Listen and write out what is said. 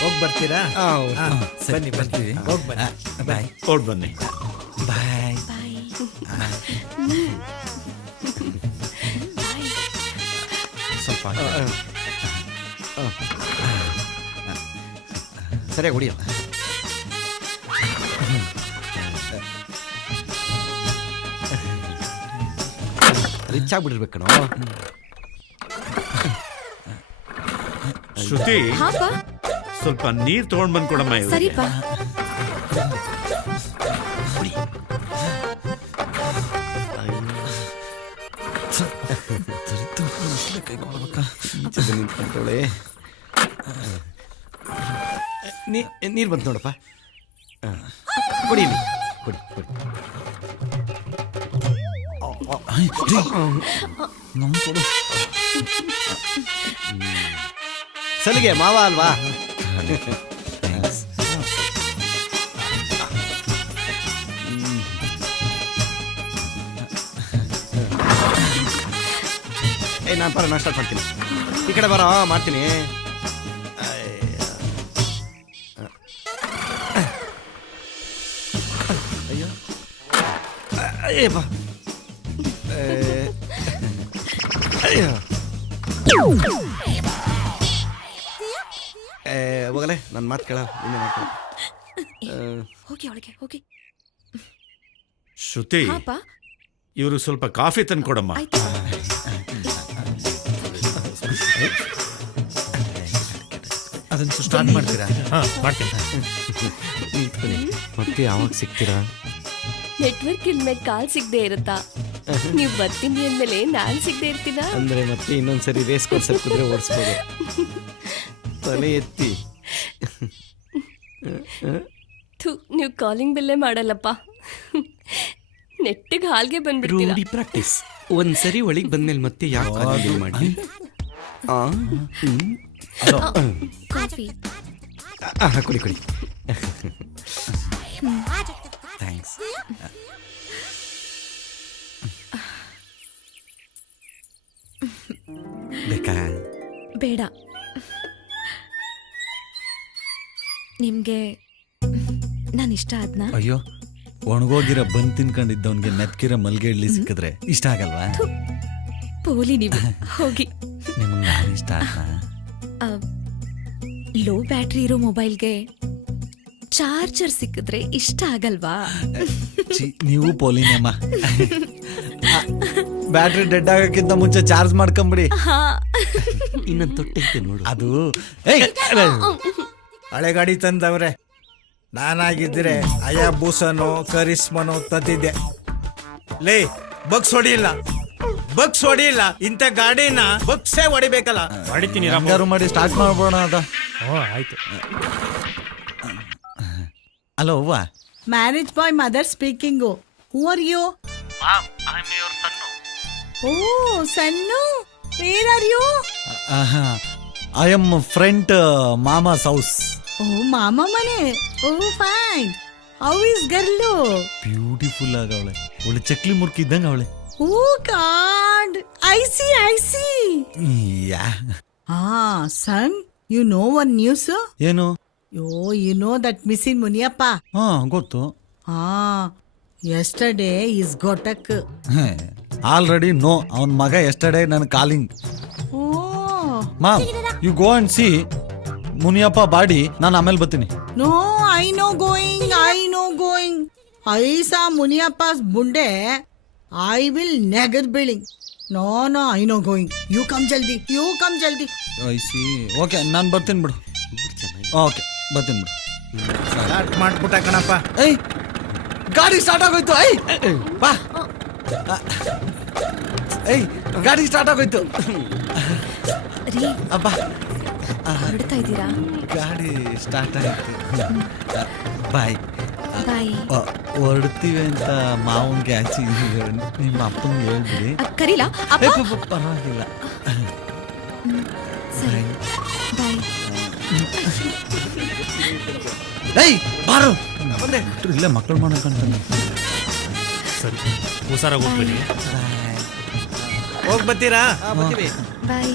ಹೋಗಿ ಬರ್ತೀರಾ? ಬನ್ನಿ ಬರ್ತೀವಿ. ಹೋಗಿ ಬನ್ನಿ. ಬಾಯ್. ಹೊರಡ್ ಬನ್ನಿ. ಬಾಯ್. ಸ್ವಲ್ಪ ಸರಿಯಾಗಿ ಹೊಡಿಯಲ್ಲ. ರಿಚ್ ಆಗ್ಬಿಟ್ಟಿರ್ಬೇಕು ಕಣೋ. ಶ್ರುತಿ, ಹಾಪ ಸ್ವಲ್ಪ ನೀರ್ ತಗೊಂಡ್ ಬಂದ್ ಕೊಡಮ್ಮ ಇವ್ರಿಗೆ. ಸರಿಪಾ. ನಿಂತ್ಕೊಂಡೋಳೆ. ನೀರು ಬಂತು ನೋಡಪ್ಪ. ಕೊಡಿ ಇಲ್ಲಿ. ಕೊಡಿ ಕೊಡಿ. ನಮ್ ಕೊಡು. ಸಲಿಗೆ ಮಾವ ಅಲ್ವಾ? ಥ್ಯಾಂಕ್ಸ್. ನಾನು ಬರೋ ನಾನು ಸ್ಟಾರ್ಟ್ ಮಾಡ್ತೀನಿ. ಈ ಕಡೆ ಬರೋ ಮಾಡ್ತೀನಿ. ಅಯ್ಯೋ ಅಯ್ಯಪ್ಪ. ಅಯ್ಯೋ ಹೋಗಲೇ ನನ್ನ ಮಾತು ಕೇಳ. ನಿನ್ನೆ ಮಾತು ಹೋಗಿ ಒಳಗೆ ಹೋಗಿ. ಶ್ರುತಿ, ಹಾಪ ಇವರು ಸ್ವಲ್ಪ ಕಾಫಿ ತಂದು ಕೊಡಮ್ಮ. ಆಯ್ತು. ಅದನ್ನ ಸ್ಟಾರ್ಟ್ ಮಾಡ್ತೀರಾ? ಮಾಡ್ತೀನಿ. ಮತ್ತೆ ಯಾವಾಗ ಸಿಗ್ತೀರಾ? ನೆಟ್ವರ್ಕ್ ಇಲ್ಮೇಲೆ ಕಾಲ್ ಸಿಗದೆ ಇರುತ್ತಾ? ನೀವು ಬರ್ತೀನಿ ಅಂದ್ಮೇಲೆ ನಾನ್ ಸಿಗದೆ ಇರ್ತೀನ? ಅಂದ್ರೆ ಮತ್ತೆ ಇನ್ನೊಂದ್ಸರಿ ರೇಸ್ ಕೋರ್ಸ್ ಕುದ್ರೆ ಓಡಿಸ್ಬೋದು. ತಲೆ ಎತ್ತಿ. ನೀವು ಕಾಲಿಂಗ್ ಬೆಲ್ಲೇ ಮಾಡಲ್ಲಪ್ಪ. ನೆಟ್ಟಿಗೆ ಹಾಲ್ಗೆ ಬಂದ್ಬಿಡ್ತೀರಾ. ರೂಢಿ ಪ್ರಾಕ್ಟೀಸ್. ಒಂದ್ಸರಿ ಒಳಗೆ ಬಂದ್ಮೇಲೆ ಮತ್ತೆ ಯಾವ ಕಾಲಿಂಗ್ ಮಾಡಿ. ಕಾಫಿ ಕುಡಿ ಕುಡಿ. ಥ್ಯಾಂಕ್ಸ್. ಬೇಕಾ? ಬೇಡ. ನಿಮ್ಗೆ ನಾನು ಇಷ್ಟ ಆದ್ನಾ? ಅಯ್ಯೋ, ಒಣಗೋಗಿರೋ ಬಂದ್ ತಿನ್ಕೊಂಡಿದ್ದವನ್ಗೆ ನೆತ್ಕಿರೋ ಮಲ್ಗೆ ಇಡ್ಲಿ ಸಿಕ್ಕಿದ್ರೆ ಇಷ್ಟ ಆಗಲ್ವಾ? ಪೋಲಿ ನೀವು. ಹೋಗಿ. ನಿಮ್ಗೆ ನಾನು ಇಷ್ಟ ಆದ್ನಾ? ಲೋ ಬ್ಯಾಟ್ರಿ ಇರೋ ಮೊಬೈಲ್ಗೆ ಚಾರ್ಜರ್ ಸಿಕ್ಕಿದ್ರೆ ಇಷ್ಟ ಆಗಲ್ವಾ? ನೀವು ಪೋಲಿನೇಮ್ಮ. ಬ್ಯಾಟ್ರಿ ಡೆಡ್ ಆಗಕ್ಕಿಂತ ಮುಂಚೆ ಚಾರ್ಜ್ ಮಾಡ್ಕೊಂಬಿಡಿ. ಇನ್ನೊಂದು ತೊಟ್ಟೈತೆ ನೋಡು. ಅದು ಹಳೆ ಗಾಡಿ ತಂದವ್ರೆ. ನಾನಾಗಿದ್ರೆ ಅಯಾಬೂಸನೋ ಕರಿಸ್ಮನೋ ತಂದಿದ್ದೆ. ಲೇ, ಬಗ್ಸ್ ಹೊಡಿಯಿಲ್ಲ, ಬಗ್ಸ್ ಹೊಡಿಯಿಲ್ಲ. ಇಂಥ ಗಾಡಿನ ಬಗ್ಸೇ ಹೊಡಿಬೇಕಲ್ಲ. ಹೊಡಿತೀನಿ. ಹೆಂಗಾರು ಮಾಡಿ ಸ್ಟಾರ್ಟ್ ಮಾಡ್ಬೋಣ ಅದ. ಆಯ್ತು. ಹಲೋ ಅವ್ವ. Marriage boy mother speaking. Who are you? Mom, I'm your Sannu. Oh, Sannu. Where are you? I am front mama's house. Oh, mama mane. Oh, fine. How is girl? Beautiful ಆಗವಳೆ. ಒಳ್ಳೆ ಚಕ್ಲಿ ಮುರ್ಕಿ ಇದ್ದಂಗ ಅವಳೆ. Oh God. I see. Yeah. Son, you know one news? ಏನು? Oh, you know that missing Muniappa? ಹಾ ಗೊತ್ತು. Yesterday is Gotak. Already no. ಅವನ ಮಗ ಎಸ್ಟರ್ಡೇ ನನ್ನ calling. Oh. Mom, you go and see Muniyappa ಬಾಡಿ. ನಾನು ಆಮೇಲೆ ಬರ್ತೀನಿ. No, I know going. I saw Muniappa's bunde. I will negar billing. No, I know going. You come jaldi. I C. Okay, ನಾನು ಬರ್ತೀನಿ ಬಿಡು. ಓಕೆ, ಬರ್ತೀನಿ ಬಿಡು. ಸ್ಟಾರ್ಟ್ ಮಾಡ್ಬಿಟ್ಟ ಕಣಪ್ಪ. ಏಯ್, ಗಾಡಿ ಸ್ಟಾರ್ಟ್ ಆಗೋಯ್ತು. ಬಾ. ಏಯ್, ಗಾಡಿ ಸ್ಟಾರ್ಟ್ ಆಗೋಯ್ತು. ರೀ, ಅಬ್ಬ, ಹೊರಡ್ತಾ ಇದ್ದೀರಾ? ಗಾಡಿ ಸ್ಟಾರ್ಟ್ ಆಯ್ತು. ಬಾಯ್. ಬಾಯ್. ಹೊರಡ್ತೀವಿ ಅಂತ ಮಾವನ್ಗೆ ಆಚೆ ನಿಮ್ಮ ಅಪ್ಪಂಗೆ ಹೇಳ್ಬಿಡಿ. ಕರೀಲಾ? ಪರವಾಗಿಲ್ಲ. ಸರಿ, ಬಾಯ್. ಏಯ್, ಬಾರು. ಇಲ್ಲೇ ಮಕ್ಕಳು ಮಾಡ್ಕೊಂತಾನೆ. ಸರಿ, ಹುಷಾರಾಗಿ ಹೋಗ್ಬೇಡಿ. ಹೋಗಿ ಬರ್ತೀರಾ? ಬರ್ತೀವಿ. ಬಾಯ್.